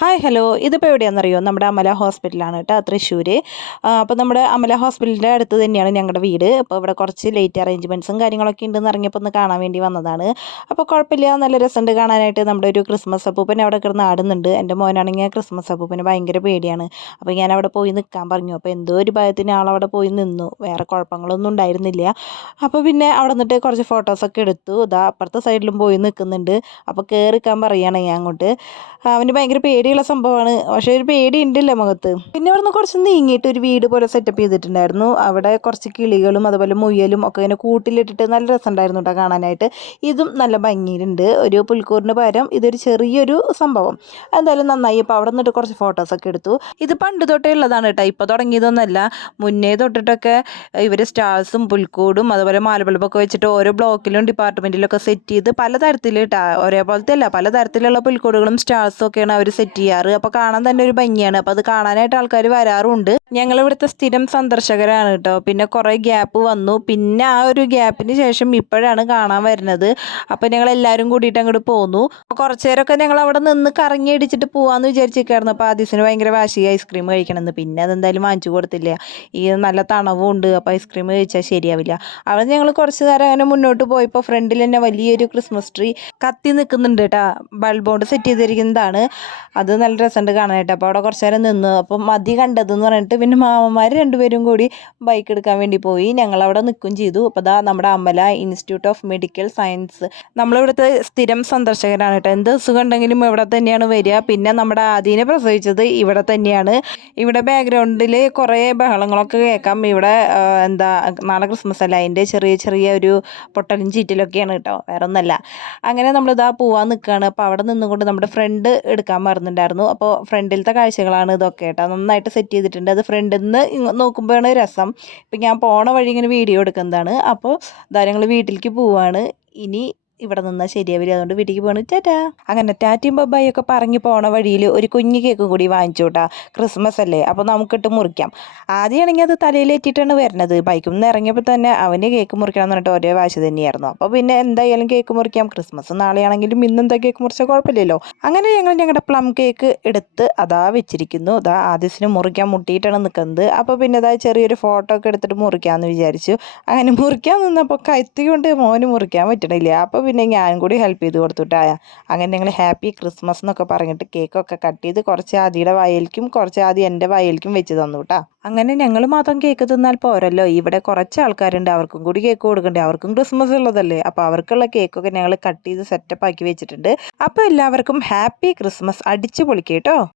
Hi hello ഇതിപ്പോൾ എവിടെയാണെന്നറിയോ? നമ്മുടെ അമല ഹോസ്പിറ്റലാണ് കേട്ടോ, തൃശ്ശൂർ. അപ്പോൾ നമ്മുടെ അമല ഹോസ്പിറ്റലിൻ്റെ അടുത്ത് തന്നെയാണ് ഞങ്ങളുടെ വീട്. അപ്പോൾ ഇവിടെ കുറച്ച് ലേറ്റ് അറേഞ്ച്മെൻറ്റ്സും കാര്യങ്ങളൊക്കെ ഉണ്ടെന്ന് ഇറങ്ങിയപ്പോൾ ഒന്ന് കാണാൻ വേണ്ടി വന്നതാണ്. അപ്പോൾ കുഴപ്പമില്ല, നല്ല രസമുണ്ട് കാണാനായിട്ട്. നമ്മുടെ ഒരു ക്രിസ്മസ് അപ്പൂപ്പൻ അവിടെ കിടന്ന് ആടുന്നുണ്ട്. എൻ്റെ മോനാണെങ്കിൽ ക്രിസ്മസ് അപ്പൂപ്പന് ഭയങ്കര പേടിയാണ്. അപ്പോൾ ഞാൻ അവിടെ പോയി നിൽക്കാൻ പറഞ്ഞു. അപ്പോൾ എന്തോ ഒരു ഭയത്തിന് ആളവിടെ പോയി നിന്നു. വേറെ കുഴപ്പങ്ങളൊന്നും ഉണ്ടായിരുന്നില്ല. അപ്പോൾ പിന്നെ അവിടെ നിന്നിട്ട് കുറച്ച് ഫോട്ടോസൊക്കെ എടുത്തു. ഇതാ അപ്പുറത്തെ സൈഡിലും പോയി നിൽക്കുന്നുണ്ട്. അപ്പോൾ കയറി നിൽക്കാൻ പറയുകയാണ് ഞാൻ അങ്ങോട്ട്. അവന് ഭയങ്കര പേടിയുള്ള സംഭവമാണ്, പക്ഷേ ഒരു പേടി ഉണ്ടല്ലോ മുഖത്ത്. പിന്നെ അവിടുന്ന് കുറച്ച് നീങ്ങിയിട്ട് ഒരു വീട് പോലെ സെറ്റപ്പ് ചെയ്തിട്ടുണ്ടായിരുന്നു. അവിടെ കുറച്ച് കിളികളും അതുപോലെ മുയലും ഒക്കെ ഇങ്ങനെ കൂട്ടിലിട്ടിട്ട് നല്ല രസമുണ്ടായിരുന്നു കേട്ടോ കാണാനായിട്ട്. ഇതും നല്ല ഭംഗിയിലുണ്ട്. ഒരു പുൽക്കൂറിന് പകരം ഇതൊരു ചെറിയൊരു സംഭവം. എന്തായാലും നന്നായി. ഇപ്പോൾ അവിടെ നിന്നിട്ട് കുറച്ച് ഫോട്ടോസൊക്കെ എടുത്തു. ഇത് പണ്ട് തൊട്ടേ ഉള്ളതാണ് കേട്ടോ, ഇപ്പോൾ തുടങ്ങിയതൊന്നുമല്ല. മുന്നേ തൊട്ടിട്ടൊക്കെ ഇവർ സ്റ്റാർസും പുൽക്കൂടും അതുപോലെ മാലബൾബൊക്കെ വെച്ചിട്ട് ഓരോ ബ്ലോക്കിലും ഡിപ്പാർട്ട്മെൻറ്റിലൊക്കെ സെറ്റ് ചെയ്ത് പലതരത്തിൽ കേട്ടോ, ഒരേപോലത്തെ അല്ല, പലതരത്തിലുള്ള പുൽക്കൂടുകളും സ്റ്റാർസും ഒക്കെയാണ് അവർ സെറ്റ് ചെയ്യാറ്. അപ്പോൾ കാണാൻ തന്നെ ഒരു ഭംഗിയാണ്. അപ്പോൾ അത് കാണാനായിട്ട് ആൾക്കാർ വരാറുണ്ട്. ഞങ്ങൾ ഇവിടുത്തെ സ്ഥിരം സന്ദർശകരാണ് കേട്ടോ. പിന്നെ കുറേ ഗ്യാപ്പ് വന്നു. പിന്നെ ആ ഒരു ഗ്യാപ്പിന് ശേഷം ഇപ്പോഴാണ് കാണാൻ വരുന്നത്. അപ്പോൾ ഞങ്ങൾ എല്ലാവരും കൂടിയിട്ട് അങ്ങോട്ട് പോന്നു. കുറച്ച് നേരമൊക്കെ ഞങ്ങൾ അവിടെ നിന്ന് കറങ്ങി അടിച്ചിട്ട് പോകാമെന്ന് വിചാരിച്ചിരിക്കുകയായിരുന്നു. അപ്പോൾ ആദ്യത്തിന് ഭയങ്കര വാശി ഐസ്ക്രീം കഴിക്കണമെന്ന്. പിന്നെ അതെന്തായാലും വാങ്ങിച്ചു കൊടുത്തില്ല. ഈ നല്ല തണവും ഉണ്ട്, അപ്പോൾ ഐസ്ക്രീം കഴിച്ചാൽ ശരിയാവില്ല. അവിടെ ഞങ്ങൾ കുറച്ച് നേരം അങ്ങനെ മുന്നോട്ട് പോയപ്പോൾ ഫ്രണ്ടിൽ തന്നെ വലിയൊരു ക്രിസ്മസ് ട്രീ കത്തി നിൽക്കുന്നുണ്ട് കേട്ടോ. ബൾബോണ്ട് സെറ്റ് ചെയ്തിരിക്കുന്നതാണ്. അത് നല്ല രസമുണ്ട് കാണാനായിട്ട്. അപ്പോൾ അവിടെ കുറച്ച് നേരം നിന്ന്. അപ്പം മതി കണ്ടതെന്ന് പറഞ്ഞിട്ട് പിന്നെ മാമന്മാർ രണ്ടുപേരും കൂടി ബൈക്ക് എടുക്കാൻ വേണ്ടി പോയി. ഞങ്ങളവിടെ നിൽക്കുകയും ചെയ്തു. അപ്പോൾ ദാ നമ്മുടെ Amala institute of medical science, നമ്മളിവിടുത്തെ സ്ഥിരം സന്ദർശകരാണ് കേട്ടോ. എന്ത് അസുഖം ഉണ്ടെങ്കിലും ഇവിടെ തന്നെയാണ് വരിക. പിന്നെ നമ്മുടെ ആദീനെ പ്രസവിച്ചത് ഇവിടെ തന്നെയാണ്. ഇവിടെ ബാക്ക്ഗ്രൗണ്ടിൽ കുറേ ബഹളങ്ങളൊക്കെ കേൾക്കാം. ഇവിടെ എന്താ നാളെ ക്രിസ്മസ് അല്ല, അതിൻ്റെ ചെറിയ ചെറിയ ഒരു പൊട്ടലും ചീറ്റലൊക്കെയാണ് കേട്ടോ, വേറെ ഒന്നല്ല. അങ്ങനെ നമ്മളിതാ പോവാൻ നിൽക്കുകയാണ്. അപ്പോൾ അവിടെ നിന്നുകൊണ്ട് നമ്മുടെ ഫ്രണ്ട് എടുക്കാൻ മറന്നിട്ടുണ്ടായിരുന്നു. അപ്പോൾ ഫ്രണ്ടിലത്തെ കാഴ്ചകളാണ് ഇതൊക്കെ കേട്ടോ, നന്നായിട്ട് സെറ്റ് ചെയ്തിട്ടുണ്ട്. അത് ഫ്രണ്ടിൽ നിന്ന് നോക്കുമ്പോഴാണ് രസം. ഇപ്പം ഞാൻ പോണ വഴി ഇങ്ങനെ വീഡിയോ എടുക്കുന്നതാണ്. അപ്പോൾ ഇതാ ഞങ്ങൾ വീട്ടിലേക്ക് പോവാണ്. ഇനി ഇവിടെ നിന്നാൽ ശരിയാവില്ല, അതുകൊണ്ട് വീട്ടിലേക്ക് പോകണം. ടാറ്റാ. അങ്ങനെ ടാറ്റയും ബൊബായി ഒക്കെ പറഞ്ഞ് പോണ വഴിയിൽ ഒരു കുഞ്ഞു കേക്ക് കൂടി വാങ്ങിച്ചു കേട്ടാ. ക്രിസ്മസ് അല്ലേ, അപ്പോൾ നമുക്കിട്ട് മുറിക്കാം. ആദ്യമാണെങ്കിൽ അത് തലയിലേറ്റിട്ടാണ് വരുന്നത്. ബൈക്കിൽ നിന്ന് ഇറങ്ങിയപ്പോൾ തന്നെ അവന് കേക്ക് മുറിക്കണം എന്ന് പറഞ്ഞിട്ട് ഒരേ വാശി തന്നെയായിരുന്നു. അപ്പോൾ പിന്നെ എന്തായാലും കേക്ക് മുറിക്കാം. ക്രിസ്മസ് നാളെയാണെങ്കിലും ഇന്നെന്താ കേക്ക് മുറിച്ചാൽ കുഴപ്പമില്ലല്ലോ. അങ്ങനെ ഞങ്ങൾ ഞങ്ങളുടെ പ്ലം കേക്ക് എടുത്ത് അതാ വെച്ചിരിക്കുന്നു. അതാ ആദ്യത്തിന് മുറിക്കാൻ മുട്ടിയിട്ടാണ് നിൽക്കുന്നത്. അപ്പോൾ പിന്നെ അതാ ചെറിയൊരു ഫോട്ടോ ഒക്കെ എടുത്തിട്ട് മുറിക്കാമെന്ന് വിചാരിച്ചു. അങ്ങനെ മുറിക്കാൻ നിന്നപ്പോൾ കത്തി കൊണ്ട് മോന് മുറിക്കാൻ പറ്റണില്ല. അപ്പോൾ പിന്നെ ഞാനും കൂടി ഹെൽപ്പ് ചെയ്ത് കൊടുത്തുട്ടായ. അങ്ങനെ ഞങ്ങൾ ഹാപ്പി ക്രിസ്മസ് എന്നൊക്കെ പറഞ്ഞിട്ട് കേക്കൊക്കെ കട്ട് ചെയ്ത് കുറച്ച് ആദിയുടെ വായിലേക്കും കുറച്ച് ആദ്യം എൻ്റെ വായിലേക്കും വെച്ച് തന്നു കേട്ടോ. അങ്ങനെ ഞങ്ങൾ മാത്രം കേക്ക് തിന്നാൽ പോരല്ലോ, ഇവിടെ കുറച്ച് ആൾക്കാരുണ്ട്, അവർക്കും കൂടി കേക്ക് കൊടുക്കണ്ടേ. അവർക്കും ക്രിസ്മസ് ഉള്ളതല്ലേ. അപ്പോൾ അവർക്കുള്ള കേക്കൊക്കെ ഞങ്ങൾ കട്ട് ചെയ്ത് സെറ്റപ്പ് ആക്കി വെച്ചിട്ടുണ്ട്. അപ്പോൾ എല്ലാവർക്കും ഹാപ്പി ക്രിസ്മസ്. അടിച്ചു പൊളിക്കുക കേട്ടോ.